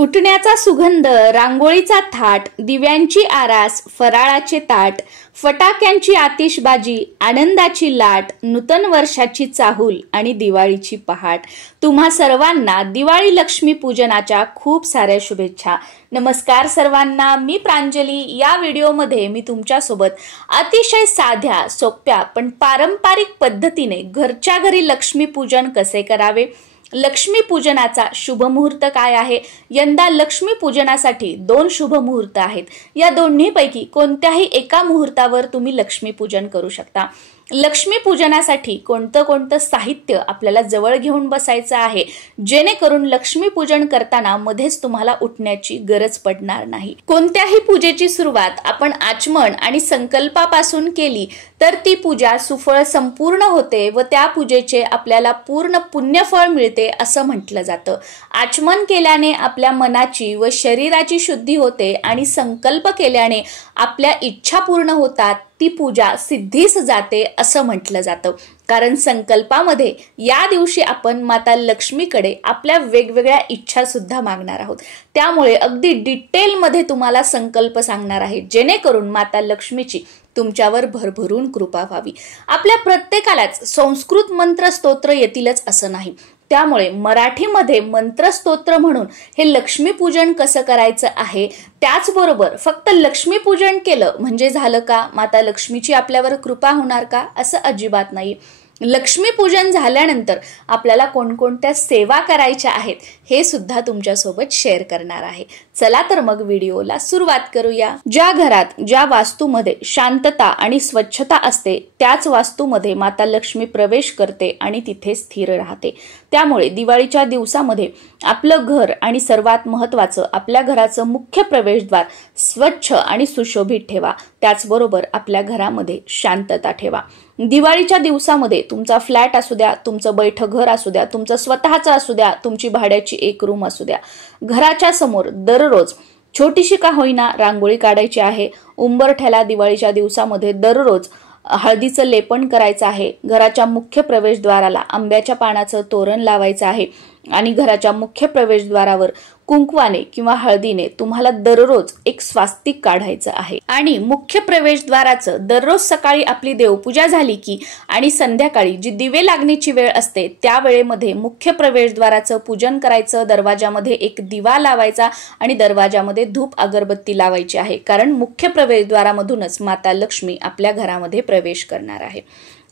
उठण्याचा सुगंध, रांगोळीचा थाट, दिव्यांची आरास, फराळाचे ताट, फटाक्यांची आतिषबाजी, आनंदाची लाट, नूतन वर्षाची चाहूल आणि दिवाळीची पहाट. तुम्हा सर्वांना दिवाळी लक्ष्मी पूजनाच्या खूप साऱ्या शुभेच्छा. नमस्कार सर्वांना, मी प्रांजली. या व्हिडिओमध्ये मी तुमच्यासोबत अतिशय साध्या, सोप्या पण पारंपरिक पद्धतीने घरच्या घरी लक्ष्मी पूजन कसे करावे, लक्ष्मी पूजनाचा शुभ मुहूर्त काय आहे, यंदा लक्ष्मी पूजनासाठी 2 शुभ मुहूर्त आहेत. या दोन्हीपैकी कोणत्याही एका मुहूर्तावर तुम्ही लक्ष्मी पूजन करू शकता. लक्ष्मी पूजनासाठी कोणतं साहित्य आपल्याला जवळ घेऊन बसायचं आहे, जेणेकरून लक्ष्मी पूजन करताना मध्येच तुम्हाला उठण्याची गरज पडणार नाही. कोणत्याही पूजेची सुरुवात आपण आचमन आणि संकल्पापासून केली तर ती पूजा सुफळ संपूर्ण होते व त्या पूजेचे आपल्याला पूर्ण पुण्यफळ मिळते असं म्हटलं जातं. आचमन केल्याने आपल्या मनाची व शरीराची शुद्धी होते आणि संकल्प केल्याने आपल्या इच्छा पूर्ण होतात. ती पूजा सिद्धीस जाते असं म्हटलं जातं. कारण संकल्पामध्ये या दिवशी आपण माता लक्ष्मीकडे आपल्या वेगवेगळ्या इच्छा सुद्धा मागणार आहोत. त्यामुळे अगदी डिटेलमध्ये तुम्हाला संकल्प सांगणार आहे, जेणेकरून माता लक्ष्मीची तुमच्यावर भरभरून कृपा व्हावी. आपल्या प्रत्येकालाच संस्कृत मंत्र स्तोत्र येतीलच असं नाही. त्यामुळे मराठीमध्ये मंत्रस्तोत्र म्हणून हे लक्ष्मी पूजन कसं करायचं आहे. त्याचबरोबर फक्त लक्ष्मी पूजन केलं म्हणजे झालं का, माता लक्ष्मीची आपल्यावर कृपा होणार का, असं अजिबात नाही. लक्ष्मी पूजन झाल्यानंतर आपल्याला कोणकोणत्या सेवा करायच्या आहेत हे सुद्धा तुमच्यासोबत शेअर करणार आहे. चला तर मग व्हिडिओला सुरुवात करूया. ज्या घरात, ज्या वास्तूमध्ये शांतता आणि स्वच्छता असते त्याच वास्तूमध्ये माता लक्ष्मी प्रवेश करते आणि तिथे स्थिर राहते. त्यामुळे दिवाळीच्या दिवसामध्ये आपलं घर आणि सर्वात महत्त्वाचं आपल्या घराचं मुख्य प्रवेशद्वार स्वच्छ आणि सुशोभित ठेवा. त्याचबरोबर आपल्या घरामध्ये शांतता ठेवा. दिवाळीच्या दिवसामध्ये तुमचा फ्लॅट असू द्या, तुमचं बैठक घर असू द्या, तुमचं स्वतःचं असू द्या, तुमची भाड्याची एक रूम असू द्या, घराच्या समोर दररोज छोटीशी का होईना रांगोळी काढायची आहे. उंबरठ्याला दिवाळीच्या दिवसामध्ये दररोज हळदीचं लेपन करायचं आहे. घराच्या मुख्य प्रवेशद्वाराला आंब्याच्या पानाचं तोरण लावायचं आहे आणि घराच्या मुख्य प्रवेशद्वारावर कुंकवाने किंवा हळदीने तुम्हाला दररोज एक स्वास्तिक काढायचं आहे. आणि मुख्य प्रवेशद्वाराचं दररोज सकाळी आपली देवपूजा झाली की आणि संध्याकाळी जी दिवे लागण्याची वेळ असते त्या वेळेमध्ये मुख्य प्रवेशद्वाराचं पूजन करायचं. दरवाजामध्ये एक दिवा लावायचा आणि दरवाजामध्ये धूप अगरबत्ती लावायची आहे. कारण मुख्य प्रवेशद्वारामधूनच माता लक्ष्मी आपल्या घरामध्ये प्रवेश करणार आहे.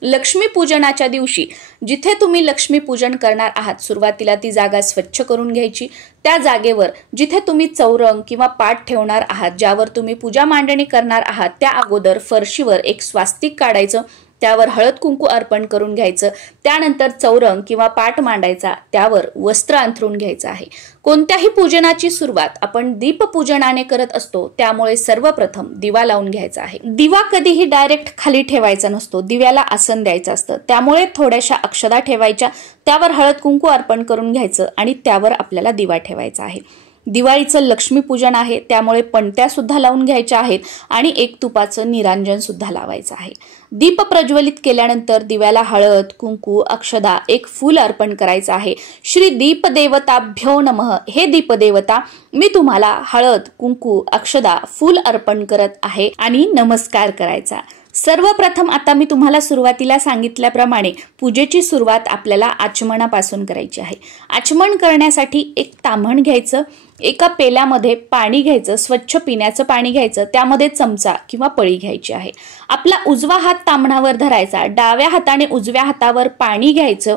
लक्ष्मी पूजनाच्या दिवशी जिथे तुम्ही लक्ष्मी पूजन करणार आहात, सुरुवातीला ती जागा स्वच्छ करून घ्यायची. त्या जागेवर जिथे तुम्ही चौरंग किंवा पाट ठेवणार आहात, ज्यावर तुम्ही पूजा मांडणी करणार आहात, त्या अगोदर फरशीवर एक स्वास्तिक काढायचं. त्यावर हळद कुंकू अर्पण करून घ्यायचं. त्यानंतर चौरंग किंवा पाट मांडायचा, त्यावर वस्त्र अंथरून घ्यायचं आहे. कोणत्याही पूजनाची सुरुवात आपण दीपपूजनाने करत असतो, त्यामुळे सर्वप्रथम दिवा लावून घ्यायचा आहे. दिवा कधीही डायरेक्ट खाली ठेवायचा नसतो, दिव्याला आसन द्यायचं असतं. त्यामुळे थोड्याशा अक्षदा ठेवायच्या, त्यावर हळद कुंकू अर्पण करून घ्यायचं आणि त्यावर आपल्याला दिवा ठेवायचा आहे. दिवाळीचं लक्ष्मी पूजन आहे, त्यामुळे पणत्या सुद्धा लावून घ्यायच्या आहेत आणि एक तुपाचं निरांजन सुद्धा लावायचं आहे. दीप प्रज्वलित केल्यानंतर दिव्याला हळद कुंकू अक्षदा एक फूल अर्पण करायचं आहे. श्री दीपदेवताभ्यो नमः. हे दीपदेवता, मी तुम्हाला हळद कुंकू अक्षदा फूल अर्पण करत आहे आणि नमस्कार करायचा. सर्वप्रथम आता मी तुम्हाला सुरुवातीला सांगितल्याप्रमाणे पूजेची सुरुवात आपल्याला आचमनापासून करायची आहे. आचमन करण्यासाठी एक ताम्हण घ्यायचं. एका पेल्यामध्ये पाणी घ्यायचं, स्वच्छ पिण्याचं पाणी घ्यायचं. त्यामध्ये चमचा किंवा पळी घ्यायची आहे. आपला उजवा हात ताम्हणावर धरायचा, डाव्या हाताने उजव्या हातावर पाणी घ्यायचं.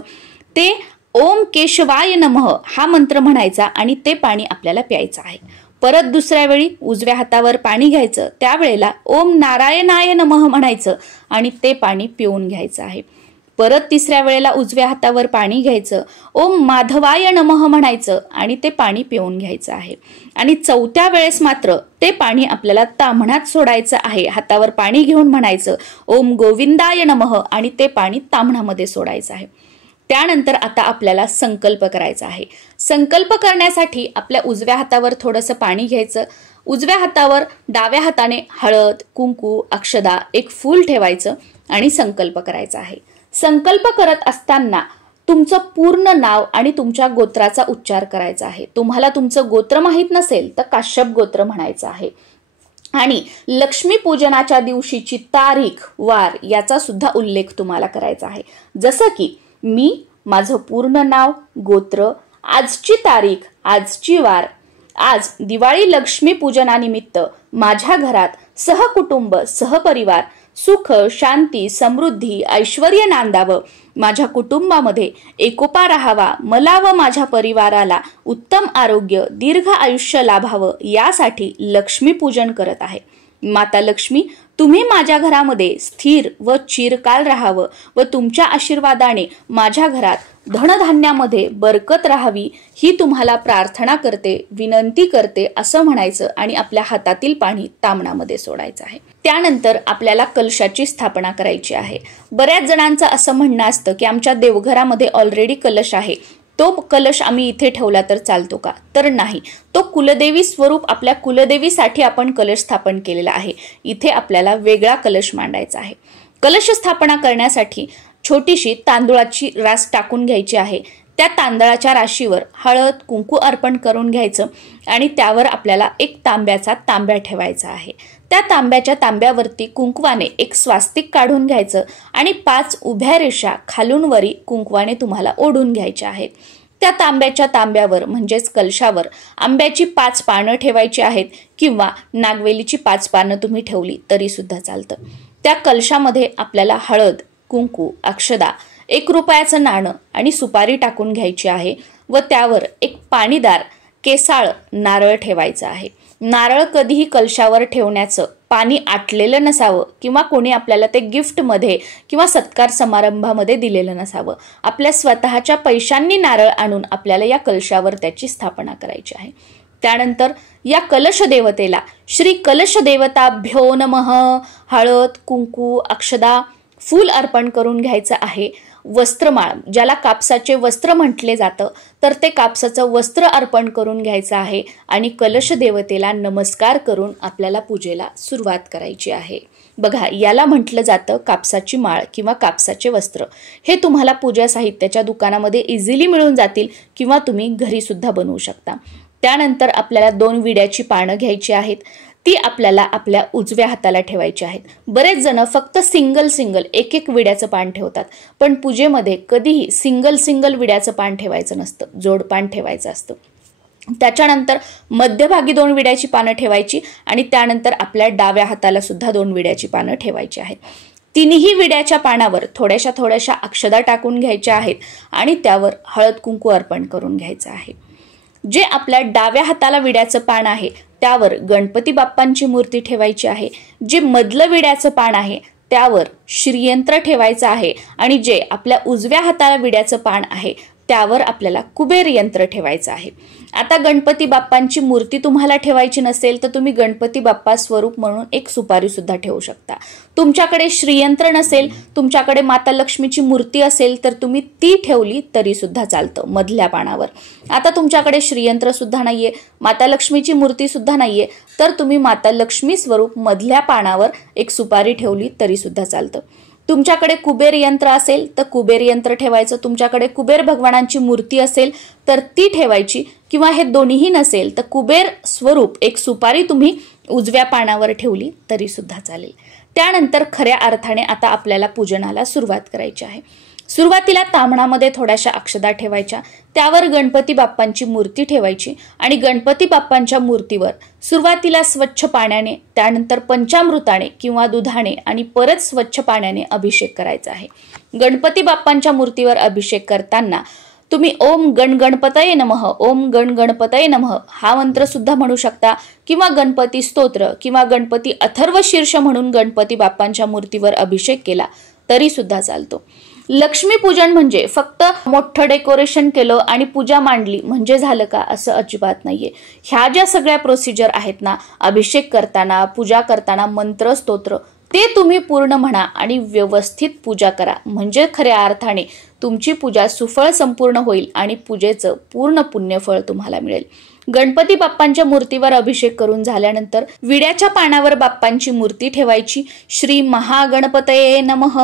ते ओम केशवाय नमः हा मंत्र म्हणायचा आणि ते पाणी आपल्याला प्यायचं आहे. परत दुसऱ्या वेळी उजव्या हातावर पाणी घ्यायचं, त्यावेळेला ओम नारायणाय नमः म्हणायचं आणि ते पाणी पिऊन घ्यायचं आहे. परत तिसऱ्या वेळेला उजव्या हातावर पाणी घ्यायचं, ओम माधवाय नमः म्हणायचं आणि ते पाणी पिऊन घ्यायचं आहे. आणि चौथ्या वेळेस मात्र ते पाणी आपल्याला ताम्हणात सोडायचं आहे. हातावर पाणी घेऊन म्हणायचं ओम गोविंदाय नमः आणि ते पाणी ताम्हणामध्ये सोडायचं आहे. त्यानंतर आता आपल्याला संकल्प करायचा आहे. संकल्प करण्यासाठी आपल्या उजव्या हातावर थोडंसं पाणी घ्यायचं. उजव्या हातावर डाव्या हाताने हळद कुंकू अक्षदा एक फूल ठेवायचं आणि संकल्प करायचा आहे. संकल्प करत असताना तुमचं पूर्ण नाव आणि तुमच्या गोत्राचा उच्चार करायचा आहे. तुम्हाला तुमचं गोत्र माहित नसेल तर काश्यप गोत्र म्हणायचं आहे. आणि लक्ष्मी पूजनाच्या दिवशीची तारीख वार याचा सुद्धा उल्लेख तुम्हाला करायचा आहे. जसं की मी माझं पूर्ण नाव, गोत्र, आजची तारीख, आजची वार, आज दिवाळी लक्ष्मी पूजनानिमित्त माझ्या घरात सहकुटुंब सहपरिवार सुख शांती समृद्धी ऐश्वर्य नांदावं, माझ्या कुटुंबामध्ये एकोपा राहावा, मला व माझ्या परिवाराला उत्तम आरोग्य दीर्घ आयुष्य लाभावं यासाठी लक्ष्मी पूजन करत आहे. माता लक्ष्मी, तुम्ही माझ्या घरामध्ये स्थिर व चिरकाल राहावं व तुमच्या आशीर्वादाने माझ्या घरात धनधान्यामध्ये बरकत राहावी ही तुम्हाला प्रार्थना करते, विनंती करते असं म्हणायचं आणि आपल्या हातातील पाणी तामणामध्ये सोडायचं आहे. त्यानंतर आपल्याला कलशाची स्थापना करायची आहे. बऱ्याच जणांचं असं म्हणणं असतं की आमच्या देवघरामध्ये ऑलरेडी कलश आहे, तो कलश आम्ही इथे ठेवला तर चालतो का? तर नाही, तो कुलदेवी स्वरूप आपल्या कुलदेवीसाठी आपण कलश स्थापन केलेला आहे. इथे आपल्याला वेगळा कलश मांडायचा आहे. कलश स्थापना करण्यासाठी छोटीशी तांदूळाची रास टाकून घ्यायची आहे. त्या तांदळाच्या राशीवर हळद कुंकू अर्पण करून घ्यायचं आणि त्यावर आपल्याला एक तांब्याचा तांब्या ठेवायचा आहे. त्या तांब्याच्या तांब्यावरती कुंकवाने एक स्वास्तिक काढून घ्यायचं आणि 5 उभ्या रेषा खालून वरी कुंकवाने तुम्हाला ओढून घ्यायच्या आहेत. त्या तांब्याच्या तांब्यावर म्हणजेच कलशावर आंब्याची 5 पानं ठेवायची आहेत किंवा नागवेलीची 5 पानं तुम्ही ठेवली तरी सुद्धा चालतं. त्या कलशामध्ये आपल्याला हळद कुंकू अक्षदा 1 रुपयाचं नाणं आणि सुपारी टाकून घ्यायची आहे व त्यावर एक पाणीदार केसाळ नारळ ठेवायचं आहे. नारळ कधीही कलशावर ठेवण्याचं पाणी आटलेलं नसावं किंवा कोणी आपल्याला ते गिफ्टमध्ये किंवा सत्कार समारंभामध्ये दिलेलं नसावं. आपल्या स्वतःच्या पैशांनी नारळ आणून आपल्याला या कलशावर त्याची स्थापना करायची आहे. त्यानंतर या कलश देवतेला श्री कलश देवताभ्यो नमः हळद कुंकू अक्षदा फूल अर्पण करून घ्यायचं आहे. वस्त्रमाळ, ज्याला कापसाचे वस्त्र म्हटले जातं, तर ते कापसाचं वस्त्र अर्पण करून घ्यायचं आहे आणि कलश देवतेला नमस्कार करून आपल्याला पूजेला सुरुवात करायची आहे. बघा, याला म्हटलं जातं कापसाची माळ किंवा कापसाचे वस्त्र. हे तुम्हाला पूजा साहित्याच्या दुकानामध्ये इझिली मिळून जातील किंवा तुम्ही घरी सुद्धा बनवू शकता. त्यानंतर आपल्याला 2 विड्याची पानं घ्यायची आहेत. ती आपल्याला आपल्या उजव्या हाताला ठेवायची आहेत. बरेच जण फक्त सिंगल एक विड्याचं पान ठेवतात, पण पूजेमध्ये कधीही सिंगल विड्याचं पान ठेवायचं नसतं, जोडपान ठेवायचं असतं. त्याच्यानंतर मध्यभागी 2 विड्याची पानं ठेवायची आणि त्यानंतर आपल्या डाव्या हाताला सुद्धा 2 विड्याची पानं ठेवायची आहेत. तिन्ही विड्याच्या पानावर थोड्याशा अक्षदा टाकून घ्यायच्या आहेत आणि त्यावर हळद कुंकू अर्पण करून घ्यायचं आहे. जे आपल्या डाव्या हाताला विड्याचं पान आहे त्यावर गणपती बाप्पांची मूर्ती ठेवायची आहे. जे मधलं विड्याचं पान आहे त्यावर श्रीयंत्र ठेवायचं आहे आणि जे आपल्या उजव्या हाताला विड्याचं पान आहे त्यावर आपल्याला कुबेर यंत्र ठेवायचं आहे. आता गणपती बाप्पांची मूर्ती तुम्हाला ठेवायची नसेल तर तुम्ही गणपती बाप्पा स्वरूप म्हणून एक सुपारी सुद्धा ठेवू शकता. तुमच्याकडे श्रीयंत्र नसेल, तुमच्याकडे माता लक्ष्मीची मूर्ती असेल तर तुम्ही ती ठेवली तरी सुद्धा चालतं मधल्या पानावर. आता तुमच्याकडे श्रीयंत्र सुद्धा नाहीये, माता लक्ष्मीची मूर्ती सुद्धा नाहीये, तर तुम्ही माता लक्ष्मी स्वरूप मधल्या पानावर एक सुपारी ठेवली तरी सुद्धा चालतं. तुमच्याकडे कुबेर यंत्र असेल तर कुबेर यंत्र ठेवायचं. तुमच्याकडे कुबेर भगवानांची मूर्ती असेल तर ती ठेवायची किंवा हे दोन्हीही नसेल तर कुबेर स्वरूप एक सुपारी तुम्ही उजव्या पानावर ठेवली तरी सुद्धा चालेल. त्यानंतर खऱ्या अर्थाने आता आपल्याला पूजनाला सुरुवात करायची आहे. सुरुवातीला ताम्हणामध्ये थोड्याशा अक्षदा ठेवायच्या, त्यावर गणपती बाप्पांची मूर्ती ठेवायची आणि गणपती बाप्पांच्या मूर्तीवर सुरुवातीला स्वच्छ पाण्याने, त्यानंतर पंचामृताने किंवा दुधाने आणि परत स्वच्छ पाण्याने अभिषेक करायचा आहे. गणपती बाप्पांच्या मूर्तीवर अभिषेक करताना तुम्ही ओम गण गणपतये नमः, ओम गण गणपतये नमः हा मंत्र सुद्धा म्हणू शकता किंवा गणपती स्तोत्र किंवा गणपती अथर्व शीर्ष म्हणून गणपती बाप्पांच्या मूर्तीवर अभिषेक केला तरी सुद्धा चालतो. लक्ष्मी पूजन म्हणजे फक्त मोठं डेकोरेशन केलं आणि पूजा मांडली म्हणजे झालं का, असं अजिबात नाहीये. ह्या ज्या सगळ्या प्रोसिजर आहेत ना, अभिषेक करताना पूजा करताना मंत्र स्तोत्र ते तुम्ही पूर्ण म्हणा आणि व्यवस्थित पूजा करा, म्हणजे खऱ्या अर्थाने तुमची पूजा सुफळ संपूर्ण होईल आणि पूजेचं पूर्ण पुण्यफळ तुम्हाला मिळेल. गणपती बाप्पांच्या मूर्तीवर अभिषेक करून झाल्यानंतर विड्याच्या पानावर बाप्पांची मूर्ती ठेवायची. श्री महागणपतये नमः,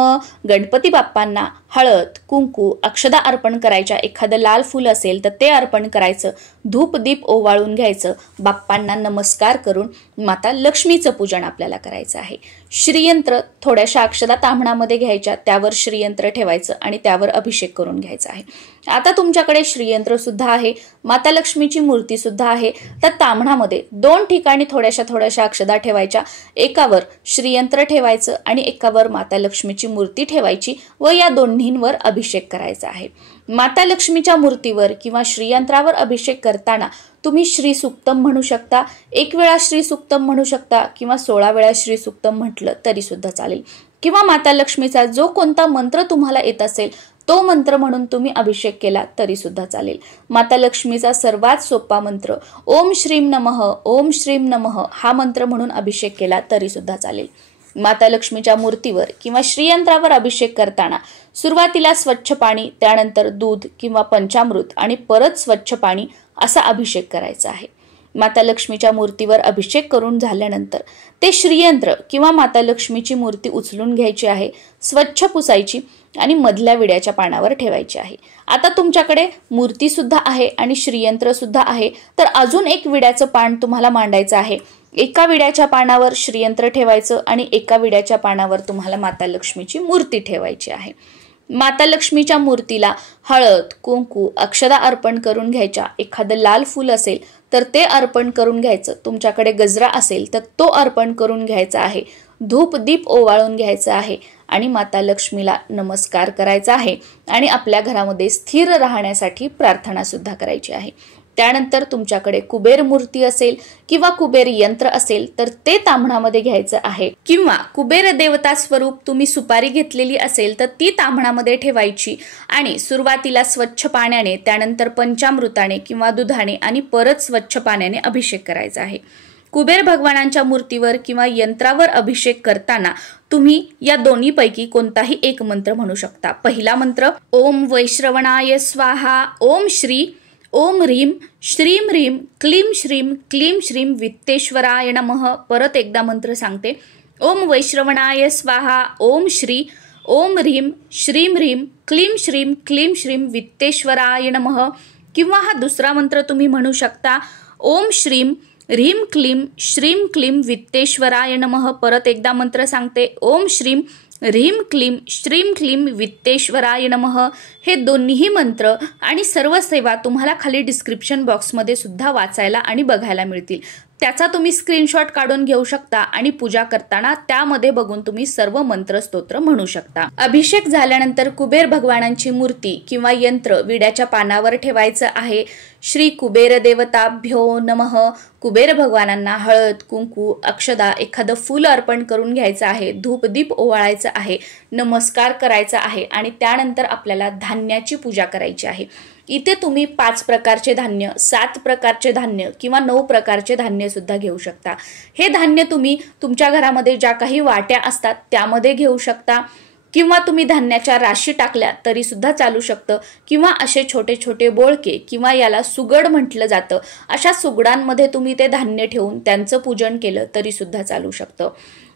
गणपती बाप्पांना हळद, कुंकू, अक्षदा अर्पण करायच्या. एखादं लाल फूल असेल तर ते अर्पण करायचं. धूप दीप ओवाळून घ्यायचं. बाप्पांना नमस्कार करून माता लक्ष्मीचं पूजन आपल्याला करायचं आहे. श्रीयंत्र थोड्याशा अक्षदा ताम्हणामध्ये घ्यायच्या, त्यावर श्रीयंत्र ठेवायचं आणि त्यावर अभिषेक करून घ्यायचा आहे. आता तुमच्याकडे श्रीयंत्र सुद्धा आहे, माता लक्ष्मीची मूर्ती सुद्धा आहे. तर ताम्हणामध्ये 2 ठिकाणी थोड्याशा अक्षदा ठेवायच्या. एकावर श्रीयंत्र ठेवायचं आणि एकावर माता लक्ष्मीची मूर्ती ठेवायची व या दोन्हींवर अभिषेक करायचा आहे. माता लक्ष्मीच्या मूर्तीवर किंवा श्रीयंत्रावर अभिषेक करताना तुम्ही श्री सुक्तम म्हणू शकता. 1 वेळा श्री सुक्तम म्हणू शकता किंवा 16 वेळा श्री सुक्तम म्हटलं तरी सुद्धा चालेल. किंवा माता लक्ष्मीचा जो कोणता मंत्र तुम्हाला येत असेल तो मंत्र म्हणून तुम्ही अभिषेक केला तरी सुद्धा चालेल. माता लक्ष्मीचा सर्वात सोपा मंत्र ओम श्रीम नमः, ओम श्रीम नमः हा मंत्र म्हणून अभिषेक केला तरी सुद्धा चालेल. माता लक्ष्मीच्या मूर्तीवर किंवा श्रीयंत्रावर अभिषेक करताना सुरुवातीला स्वच्छ पाणी, त्यानंतर दूध किंवा पंचामृत आणि परत स्वच्छ पाणी असा अभिषेक करायचा आहे. माता लक्ष्मीच्या मूर्तीवर अभिषेक करून झाल्यानंतर ते श्रीयंत्र किंवा माता लक्ष्मीची मूर्ती उचलून घ्यायची आहे, स्वच्छ पुसायची आणि मधल्या विड्याच्या पानावर ठेवायची आहे. आता तुमच्याकडे मूर्ती सुद्धा आहे आणि श्रीयंत्र सुद्धा आहे, तर अजून एक विड्याचं पान तुम्हाला मांडायचं आहे. एका विड्याच्या पानावर श्रीयंत्र ठेवायचं आणि एका विड्याच्या पानावर तुम्हाला माता लक्ष्मीची मूर्ती ठेवायची आहे. माता लक्ष्मीच्या मूर्तीला हळद, कुंकू, अक्षदा अर्पण करून घ्यायच्या. एखादं लाल फूल असेल तर ते अर्पण करून घ्यायचं. तुमच्याकडे गजरा असेल तर तो अर्पण करून घ्यायचा आहे. धूप दीप ओवाळून घ्यायचं आहे आणि माता लक्ष्मीला नमस्कार करायचा आहे आणि आपल्या घरामध्ये स्थिर राहण्यासाठी प्रार्थना सुद्धा करायची आहे. त्यानंतर तुमच्याकडे कुबेर मूर्ती असेल किंवा कुबेर यंत्र असेल तर ते ताम्हणामध्ये घ्यायचं आहे. किंवा कुबेर देवता स्वरूप तुम्ही सुपारी घेतलेली असेल तर ती ताम्हणामध्ये ठेवायची आणि सुरुवातीला स्वच्छ पाण्याने, त्यानंतर पंचामृताने किंवा दुधाने आणि परत स्वच्छ पाण्याने अभिषेक करायचा आहे. कुबेर भगवानांच्या मूर्तीवर किंवा यंत्रावर अभिषेक करताना तुम्ही या दोन्हीपैकी कोणताही एक मंत्र म्हणू शकता. पहिला मंत्र ओम वैश्रवणाय स्वाहा, ओम श्री, ओम ह्रीम श्रीम ह्रीम क्लीम श्रीम वित्तेश्वराय नमः. परत एकदा मंत्र सांगते. ओम वैश्रवणाय स्वाहा, ओम श्री, ओम ह्रीम श्रीम क्लीम श्रीम वित्तेश्वराय नमः. किंवा हा दुसरा मंत्र तुम्ही म्हणू शकता. ओम श्रीम ह्रीम क्लीम वित्तेश्वराय नमः. परत एकदा मंत्र सांगते. ओम श्रीम ह्रीम क्लीम वित्तेश्वराय नमः. हे दोन्हीही मंत्र आणि सर्व सेवा तुम्हाला खाली डिस्क्रिप्शन बॉक्समध्ये सुद्धा वाचायला आणि बघायला मिळतील. त्याचा तुम्ही स्क्रीनशॉट काढून घेऊ शकता आणि पूजा करताना त्यामध्ये बघून तुम्ही सर्व मंत्र स्तोत्र म्हणू शकता. अभिषेक झाल्यानंतर कुबेर भगवानांची मूर्ती किंवा यंत्र विड्याच्या पानावर ठेवायचं आहे. श्री कुबेर देवताभ्यो नमः. कुबेर भगवानांना हळद, कुंकू, अक्षदा, एखादं फूल अर्पण करून घ्यायचं आहे. धूप दीप ओवाळायचं आहे, नमस्कार करायचा आहे आणि त्यानंतर आपल्याला धान्याची पूजा करायची आहे. इथे तुम्ही 5 प्रकारचे धान्य, 7 प्रकारचे धान्य किंवा 9 प्रकारचे धान्य सुद्धा घेऊ शकता. हे धान्य तुम्ही तुमच्या घरामध्ये ज्या काही वाट्या असतात त्यामध्ये घेऊ शकता किंवा तुम्ही धान्याच्या राशी टाकल्या तरी सुद्धा चालू शकतं. किंवा असे छोटे छोटे बोळके किंवा याला सुगड म्हटलं जातं, अशा सुगडांमध्ये तुम्ही ते धान्य ठेवून त्यांचं पूजन केलं तरी सुद्धा चालू शकतं.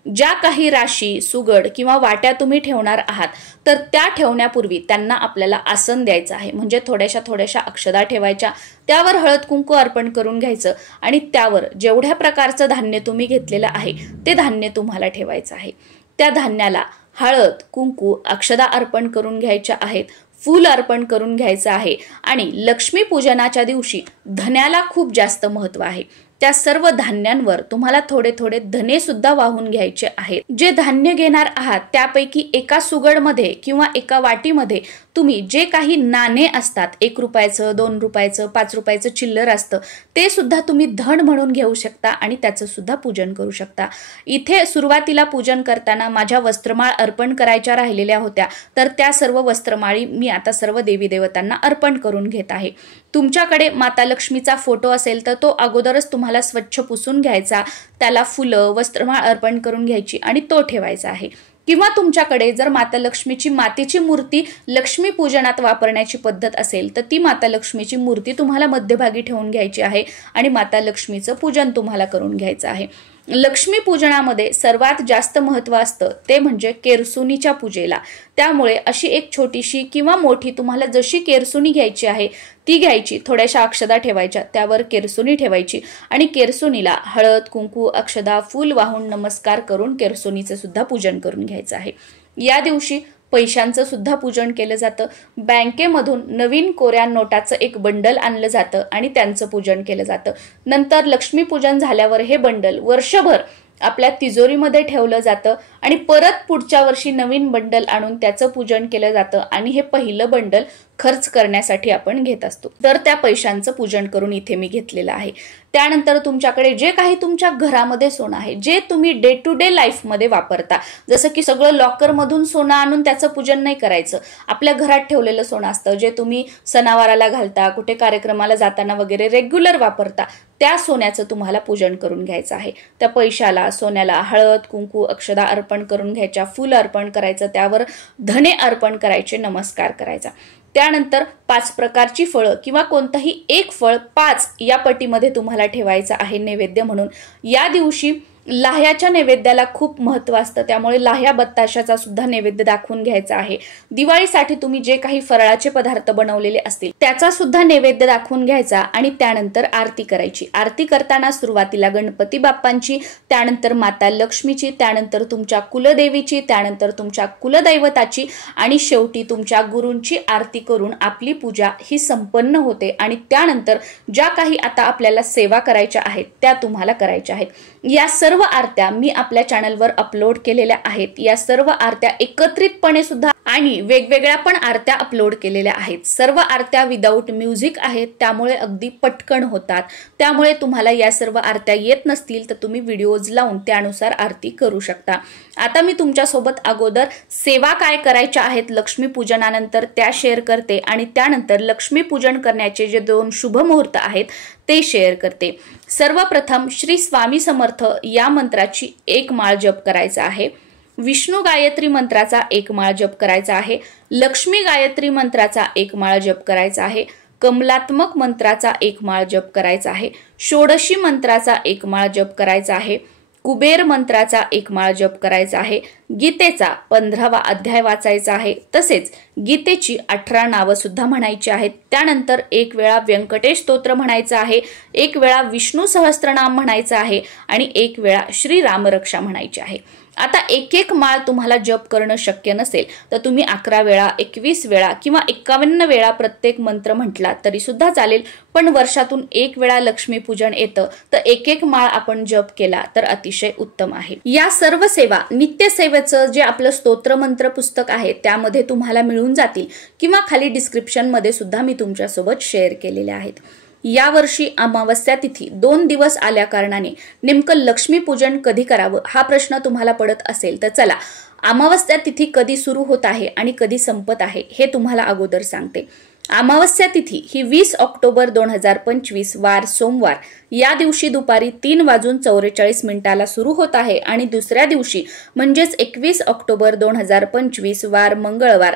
ज्या काही राशी, सुगड किंवा वाट्या तुम्ही ठेवणार आहात तर त्या ठेवण्यापूर्वी त्यांना आपल्याला आसन द्यायचं आहे. म्हणजे थोड्याशा अक्षदा ठेवायच्या, त्यावर हळद कुंकू अर्पण करून घ्यायचं आणि त्यावर जेवढ्या प्रकारचं धान्य तुम्ही घेतलेलं आहे ते धान्य तुम्हाला ठेवायचं आहे. त्या धान्याला हळद, कुंकू, अक्षदा अर्पण करून घ्यायच्या आहेत, फूल अर्पण करून घ्यायचं आहे. आणि लक्ष्मी पूजनाच्या दिवशी धन्याला खूप जास्त महत्त्व आहे. त्या सर्व धान्यांवर तुम्हाला थोडे धने सुद्धा वाहून घ्यायचे आहेत. जे धान्य घेणार आहात त्यापैकी एका सुगडमध्ये किंवा एका वाटीमध्ये तुम्ही जे काही नाणे असतात, 1 रुपयाचं, 2 रुपयाचं, 5 रुपयाचं चिल्लर असतं ते सुद्धा तुम्ही धन म्हणून घेऊ शकता आणि त्याचं सुद्धा पूजन करू शकता. इथे सुरुवातीला पूजन करताना माझ्या वस्त्रमाळ अर्पण करायच्या राहिलेल्या होत्या, तर त्या सर्व वस्त्रमाळी मी आता सर्व देवी देवतांना अर्पण करून घेत आहे. तुमच्याकडे माता लक्ष्मीचा फोटो असेल तर तो अगोदरच तुम्हाला स्वच्छ पुसून घ्यायचा, त्याला फुलं, वस्त्रमाळ अर्पण करून घ्यायची आणि तो ठेवायचा आहे. किंवा तुमच्याकडे जर माता लक्ष्मीची मातीची मूर्ती लक्ष्मी पूजनात वापरण्याची पद्धत असेल तर ती माता लक्ष्मीची मूर्ती तुम्हाला मध्यभागी ठेवून घ्यायची आहे आणि माता लक्ष्मीचं पूजन तुम्हाला करून घ्यायचं आहे. लक्ष्मी पूजनामध्ये सर्वात जास्त महत्त्व असतं ते म्हणजे केरसुनीच्या पूजेला। त्यामुळे अशी एक छोटीशी किंवा मोठी तुम्हाला जशी केरसुनी घ्यायची आहे ती घ्यायची, थोड्याशा अक्षदा ठेवायच्या, त्यावर केरसुनी ठेवायची आणि केरसुनीला हळद कुंकू अक्षदा फूल वाहून नमस्कार करून केरसुनीचे सुद्धा पूजन करून घ्यायचं आहे। या दिवशी पैशांचं सुद्धा पूजन केलं जातं। बँकेमधून नवीन कोऱ्या नोटाचं एक बंडल आणलं जातं आणि त्यांचं पूजन केलं जातं। नंतर लक्ष्मी पूजन झाल्यावर हे बंडल वर्षभर आपल्या तिजोरीमध्ये ठेवलं जातं आणि परत पुढच्या वर्षी नवीन बंडल आणून त्याचं पूजन केलं जातं आणि हे पहिलं बंडल खर्च करण्यासाठी आपण घेत असतो। तर त्या पैशांचं पूजन करून इथे मी घेतलेलं आहे। त्यानंतर तुमच्याकडे जे काही तुमच्या घरामध्ये सोनं आहे, जे तुम्ही डे टू डे लाईफ मध्ये वापरता, जसं की सगळं लॉकर मधून सोनं आणून त्याचं पूजन नाही करायचं। आपल्या घरात ठेवलेलं सोनं असतं जे तुम्ही सणावाराला घालता, कुठे कार्यक्रमाला जाताना वगैरे रेग्युलर वापरता, त्या सोन्याचं तुम्हाला पूजन करून घ्यायचं आहे। त्या पैशाला सोन्याला हळद कुंकू अक्षदा अर्पण करून घ्यायच्या, फूल अर्पण करायचं, त्यावर धने अर्पण करायचे, नमस्कार करायचा। त्यानंतर 5 प्रकारची फळं किंवा कोणतंही एक फळ 5 या पटीमध्ये तुम्हाला ठेवायचं आहे नैवेद्य म्हणून। या दिवशी लाह्याच्या नैवेद्याला खूप महत्त्व असतं, त्यामुळे लाह्या बत्ताशाचा सुद्धा नैवेद्य दाखवून घ्यायचा आहे। दिवाळीसाठी तुम्ही जे काही फराळाचे पदार्थ बनवलेले असतील त्याचा सुद्धा नैवेद्य दाखवून घ्यायचा आणि त्यानंतर आरती करायची। आरती करताना सुरुवातीला गणपती बाप्पांची, त्यानंतर माता लक्ष्मीची, त्यानंतर तुमच्या कुलदेवीची, त्यानंतर तुमच्या कुलदैवताची आणि शेवटी तुमच्या गुरूंची आरती करून आपली पूजा ही संपन्न होते। आणि त्यानंतर ज्या काही आता आपल्याला सेवा करायच्या आहेत त्या तुम्हाला करायच्या आहेत। या सर्व आरत्या मी आपल्या चॅनलवर अपलोड केलेल्या आहेत। या सर्व आरत्या एकत्रितपणे सुद्धा आणि वेगवेगळ्या पण आरत्या अपलोड केलेल्या आहेत। सर्व आरत्या विदाऊट म्युझिक आहेत, त्यामुळे अगदी पटकन होतात। त्यामुळे तुम्हाला या सर्व आरत्या येत नसतील तर तुम्ही व्हिडिओज लावून त्यानुसार आरती करू शकता। आता मी तुमच्यासोबत अगोदर सेवा काय करायच्या आहेत लक्ष्मी पूजनानंतर त्या शेअर करते आणि त्यानंतर लक्ष्मी पूजन करण्याचे जे 2 शुभ मुहूर्त आहेत ते शेअर करते। सर्वप्रथम श्री स्वामी समर्थ या मंत्राची 1 माळ जप करायचा आहे। विष्णू गायत्री मंत्राचा 1 माळ जप करायचा आहे। लक्ष्मी गायत्री मंत्राचा 1 माळ जप करायचा आहे। कमलात्मक मंत्राचा 1 माळ जप करायचा आहे। षोडशी मंत्राचा 1 माळ जप करायचा आहे। कुबेर मंत्राचा 1 माळ जप करायचा आहे। गीतेचा 15वा अध्याय वाचायचा आहे। तसेच गीतेची 18 नावं सुद्धा म्हणायची आहेत। त्यानंतर 1 वेळा व्यंकटेश स्तोत्र म्हणायचं आहे, 1 वेळा विष्णू सहस्त्रनाम म्हणायचं आहे आणि 1 वेळा श्री रामरक्षा म्हणायची आहे। आता एक माळ तुम्हाला जप करणं शक्य नसेल तर तुम्ही 11 वेळा 21 वेळा किंवा 51 वेळा प्रत्येक मंत्र म्हटला तरी सुद्धा चालेल, पण वर्षातून 1 वेळा लक्ष्मी पूजन येतं तर एक माळ आपण जप केला तर अतिशय उत्तम आहे। या सर्व सेवा नित्य सेवेचं जे आपलं स्तोत्र मंत्र पुस्तक आहे त्यामध्ये तुम्हाला मिळून जातील किंवा खाली डिस्क्रिप्शन मध्ये सुद्धा मी तुमच्यासोबत शेअर केलेले आहेत। या वर्षी अमावस्या तिथी 2 दिवस आल्या कारणाने नेमकं लक्ष्मी पूजन कधी करावं हा प्रश्न तुम्हाला पडत असेल तर चला अमावस्या तिथी कधी सुरू होत आहे आणि कधी संपत आहे हे तुम्हाला अगोदर सांगते। अमावस्या तिथी ही 20 ऑक्टोबर 2025 वार सोमवार या दिवशी दुपारी 3:44 सुरू होत आहे आणि दुसऱ्या दिवशी म्हणजेच 21 ऑक्टोबर 2025 वार मंगळवार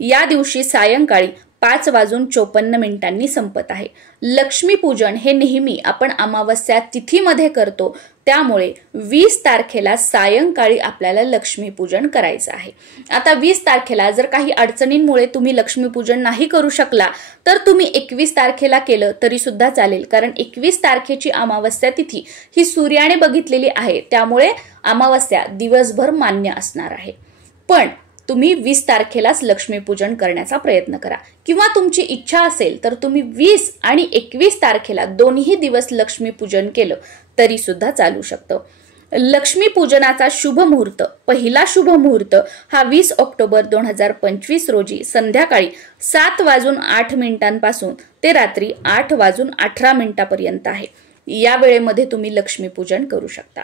या दिवशी सायंकाळी 5:54 संपत आहे। लक्ष्मी पूजन हे नेहमी आपण अमावस्या तिथीमध्ये करतो, त्यामुळे 20 तारखेला सायंकाळी आपल्याला लक्ष्मी पूजन करायचं आहे। आता 20 तारखेला जर काही अडचणींमुळे तुम्ही लक्ष्मी पूजन नाही करू शकला तर तुम्ही 21 तारखेला केलं तरी सुद्धा चालेल, कारण 21 तारखेची अमावस्या तिथी ही सूर्याने बघितलेली आहे, त्यामुळे अमावस्या दिवसभर मान्य असणार आहे। पण तुम्ही 20 तारखेलाच लक्ष्मी पूजन करण्याचा प्रयत्न करा किंवा तुमची इच्छा असेल तर तुम्ही 20 आणि 21 तारखेला दोन्ही दिवस लक्ष्मी पूजन केलं तरी सुद्धा चालू शकतं। लक्ष्मी पूजनाचा शुभ मुहूर्त, पहिला शुभ मुहूर्त हा 20 ऑक्टोबर 2025 रोजी संध्याकाळी 7:08 पासून ते रात्री 8:18 पर्यंत आहे। या वेळेमध्ये तुम्ही लक्ष्मी पूजन करू शकता।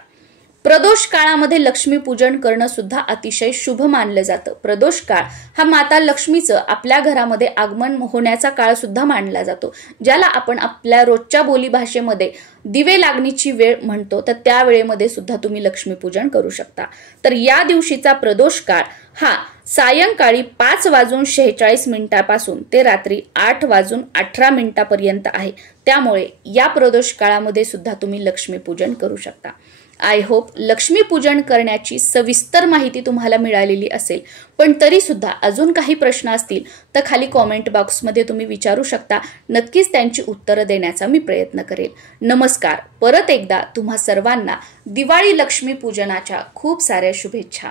प्रदोष काळामध्ये लक्ष्मी पूजन करणं सुद्धा अतिशय शुभ मानलं जातं। प्रदोष काळ हा माता लक्ष्मीचं आपल्या घरामध्ये आगमन होण्याचा काळ सुद्धा मानला जातो, ज्याला आपण आपल्या रोजच्या बोलीभाषेमध्ये दिवे लागणीची वेळ म्हणतो, तर त्या वेळेमध्ये सुद्धा तुम्ही लक्ष्मी पूजन करू शकता। तर या दिवशीचा प्रदोष काळ हा सायंकाळी 5:46 पासून ते रात्री 8:18 पर्यंत आहे, त्यामुळे या प्रदोष काळामध्ये सुद्धा तुम्ही लक्ष्मी पूजन करू शकता। आय होप लक्ष्मीपूजन करण्याची सविस्तर माहिती तुम्हाला मिळालेली असेल. पण तरी सुद्धा अजून काही प्रश्न असतील तर खाली कॉमेंट बॉक्समध्ये तुम्ही विचारू शकता. नक्कीच त्यांची उत्तरं देण्याचा मी प्रयत्न करेल. नमस्कार. परत एकदा तुम्हा सर्वांना दिवाळी लक्ष्मीपूजनाच्या खूप साऱ्या शुभेच्छा.